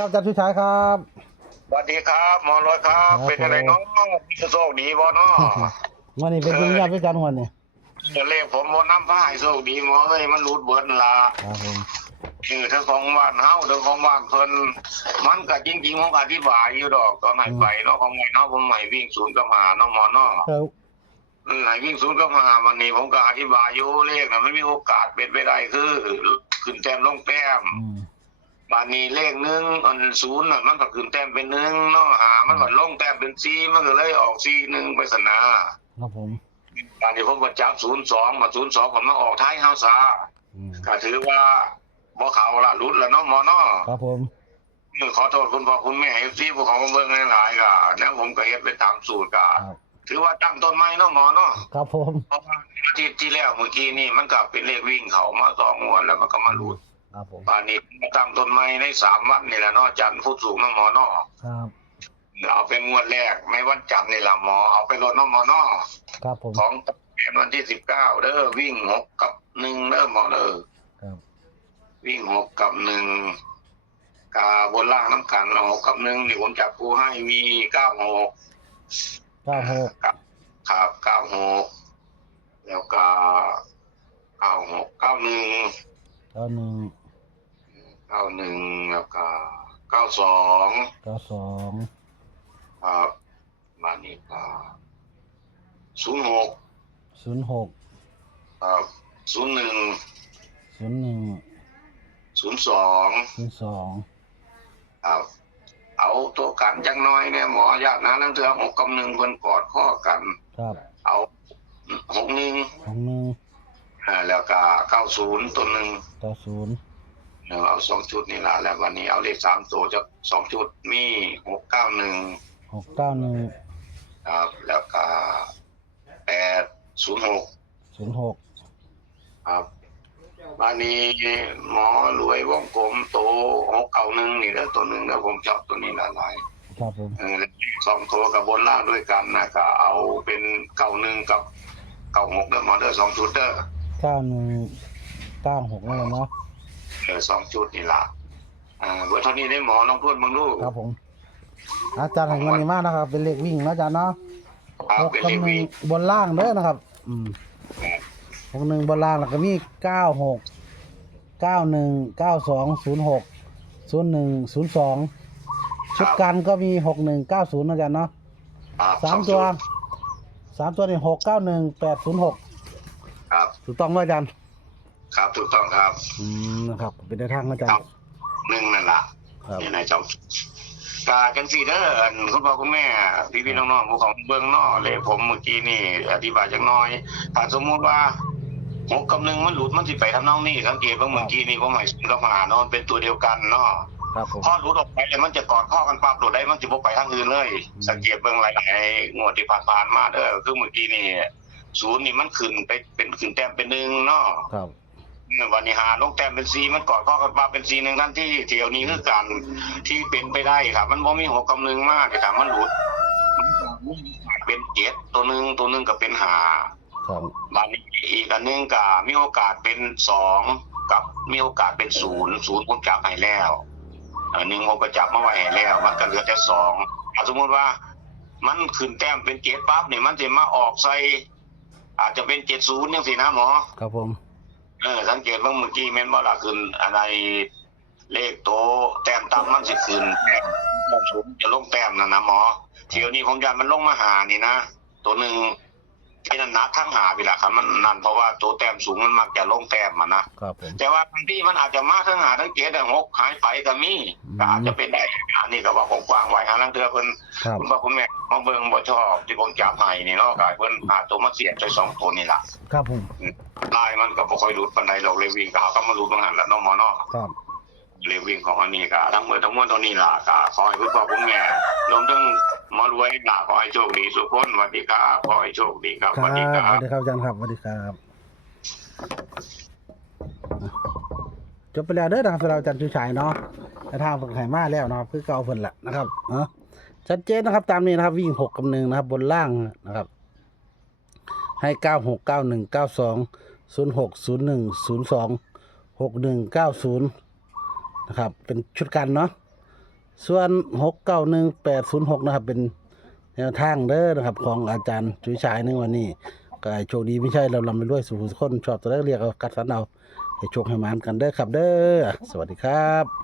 ครับอาจารย์ชูชัยครับสวัสดีครับหมอรวยครับเป็นอะไรน้องพี่โชคดีบ่เนาะ วันนี้เป็นยังไงอาจารย์วันนี้เลขผมบ่นำพาให้โชคดีหมอเอ้ยมันรูดเบิดนั่นล่ะครับผมทั้งของบ้านเฮาทั้งของบ้านเพิ่นมันก็จริงๆผมก็อธิบายอยู่ดอกตอนให้ไปเนาะของไงเนาะผมให้วิ่งศูนย์กับหาเนาะหมอเนาะครับให้วิ่งศูนย์กับหาวันนี้ผมก็อธิบายอยู่เลขน่ะมันมีโอกาสเป็นไปได้คือขึ้นแต้มลงแต้มบานนี้เลขหนึ่งอันศูนย์น่ะมันก็ขึ้นแต้มเป็นหนึ่งเนาะหามันก็ลงแต้มเป็นสี่มันก็เลยออกสี่หนึ่งไปสนะครับผมบานนี้ผมก็จับ02มา02ผมมาออกท้ายเฮาซะก็ถือว่าบ่เข้าละหลุดแล้วเนาะหมอเนาะครับผมขอโทษคุณพ่อคุณแม่ FC พวกเขามาเบิ่งหลายๆก็แล้วผมก็เฮ็ดไปตามสูตรก็ถือว่าตั้งต้นไม้เนาะหมอเนาะครับผมเพราะว่าอาทิตย์ที่แล้วเมื่อกี้นี่มันก็เป็นเลขวิ่งเขามา2งวดแล้วมันก็มาหลุดครับผมป่านนี้ตั้งต้นไม้ใน3วันนี่แหละเนาะจันทร์พุธศุกร์เนาะหมอเนาะครับเอาเป็นงวดแรกในวันจันทร์นี่ล่ะหมอเอาไปลดเนาะหมอเนาะครับผมของวันที่19เด้อวิ่ง6กับ1เด้อหมอเด้อครับวิ่ง6กับ1กาบนล่างน้ำกัน6กับ1นี่ผมจับคู่ให้มี96ครับ96แล้วก็96 91แล้วก็92ครับมานี่ก็06ครับ01 02ครับเอาตัวกันจังน้อยเนี่ยหมอญาตินะนั่นเถื่อ6กับ1เพิ่นกอดข้อกันครับเอา61แล้วก็90ตัวนึงเอา2ชุดนี่ล่ะแล้ววันนี้เอาเลข3ตัวจัก2ชุดมี691ครับแล้วก็806ครับวันนี้หมอรวยวงกลมโต691นี่เด้อตัวนึงแล้วผมชอบตัวนี้หลายๆครับผม2ตัวกับบนล่างด้วยกันนะก็เอาเป็น91กับ96เด้อหมอเด้อ2ชุดเด้อ91 96นั่นแหละเนาะ2ชุดนี่ล่ะเบอร์เท่านี้ได้หมอลองพูดมึงดูครับผมอาจารย์ให้วันนี้มากนะครับเป็นเลขวิ่งนะอาจารย์เนาะ6กับ1บนล่างเด้อนะครับ61บนล่างแล้วก็มี96 91 92 06 01 02ชุดกันก็มี6190นะอาจารย์เนาะ3ตัวนี่691 806ครับถูกต้องไหมอาจารย์ครับถูกต้องครับนะครับเป็นในทางอาจารย์1นั่นล่ะนี่นายจอมกาจังซี่เด้อคุณพ่อคุณแม่พี่ๆน้องๆผู้ของเบิ่งเนาะเลยผมเมื่อกี้นี่อธิบายจักหน่อยถ้าสมมุติว่า6กับ1มันหลุดมันสิไปทำนองนี้สังเกตว่าเมื่อกี้นี่ผมให้0กับ5เนาะเป็นตัวเดียวกันเนาะครับผมพอหลุดออกไปแล้วมันจะกอดข้อกันปั๊บหลุดได้มันสิบ่ไปทางอื่นเลยสังเกตเบิ่งหลายๆงวดที่ผ่านมาเด้อคือเมื่อกี้นี่0นี่มันขึ้นไปเป็นขึ้นแต้มเป็น1เนาะครับวันนี้หาลงแต้มเป็น4มันกอดข้อกันปั๊บเป็น4 1ทันทีเที่ยวนี้คือการที่เป็นไปได้ครับมันบ่มี6กับ1มากแต่มันหลุดเป็น7ตัวนึงก็เป็น5ครับบางอีกอันนึงก็มีโอกาสเป็น2กับมีโอกาสเป็น0ผมจับให้แล้ว1ผมก็จับมาไว้ให้แล้วมันก็เหลือแต่2สมมุติว่ามันขึ้นแต้มเป็น7ปั๊บนี่มันสิมาออกใส่อาจจะเป็น70จังซี่นะหมอครับผมสังเกตว่าเมื่อกี้แม่นบ่ล่ะขึ้นอะไรเลขโตแต้มต่ำมันสิขึ้นแต้มสูงจะลงแต้มนะหมอเที่ยวนี้ผมยันมันลงมาหานี่นะตัวนึงที่นั่นนักทั้งหาพี่ล่ะครับมันนั่นเพราะว่าตัวแต้มสูงมันมักจะลงแต้มนะครับผมแต่ว่าบางที่มันอาจจะมาทั้งหาทั้ง7ทั้ง6หายไปก็มีก็อาจจะเป็นได้อันนี้ก็ว่าผมกว้างไว้หาลังเทื่อเพิ่นคุณพ่อคุณแม่มาเบิ่งบ่ชอบที่ผมจับให้นี่เนาะก็เพิ่นหาตัวมาเสียบใส่2ตัวนี่ล่ะครับผมลายมันก็บ่ค่อยรูดปานใดหรอกเลยวิ่งก็ก็มารูดบางหันแล้วเนาะหมอเนาะครับเลยวิ่งของอันนี้ก็ทั้งหมดทั้งมวลตัวนี้ล่ะก็ขอให้คุณพ่อคุณแม่รวมทั้งหมอรวยล่ะขอให้โชคดีสุขคนสวัสดีครับขอให้โชคดีครับสวัสดีครับสวัสดีครับอาจารย์ครับสวัสดีครับจบไปแล้วเด้อนะครับสำหรับอาจารย์ชูชัยเนาะในทางฝึกไหมาแล้วนะครับคือเก่าเพิ่นแหละนะครับชัดเจนนะครับตามนี้นะครับวิ่ง6กับ1นะครับบนล่างนะครับให้96 91 92 06 01 02 61 90นะครับเป็นชุดกันเนาะ ส่วน691806นะครับเป็นแนวทางเด้อนะครับของอาจารย์จุยฉายในวันนี้ก็ให้โชคดีไม่ใช่เราลำไปด้วยสู่คนชอบตัวแรกเรียกเอากัดสันเอาให้โชคให้หมานกันเด้อครับเด้อสวัสดีครับ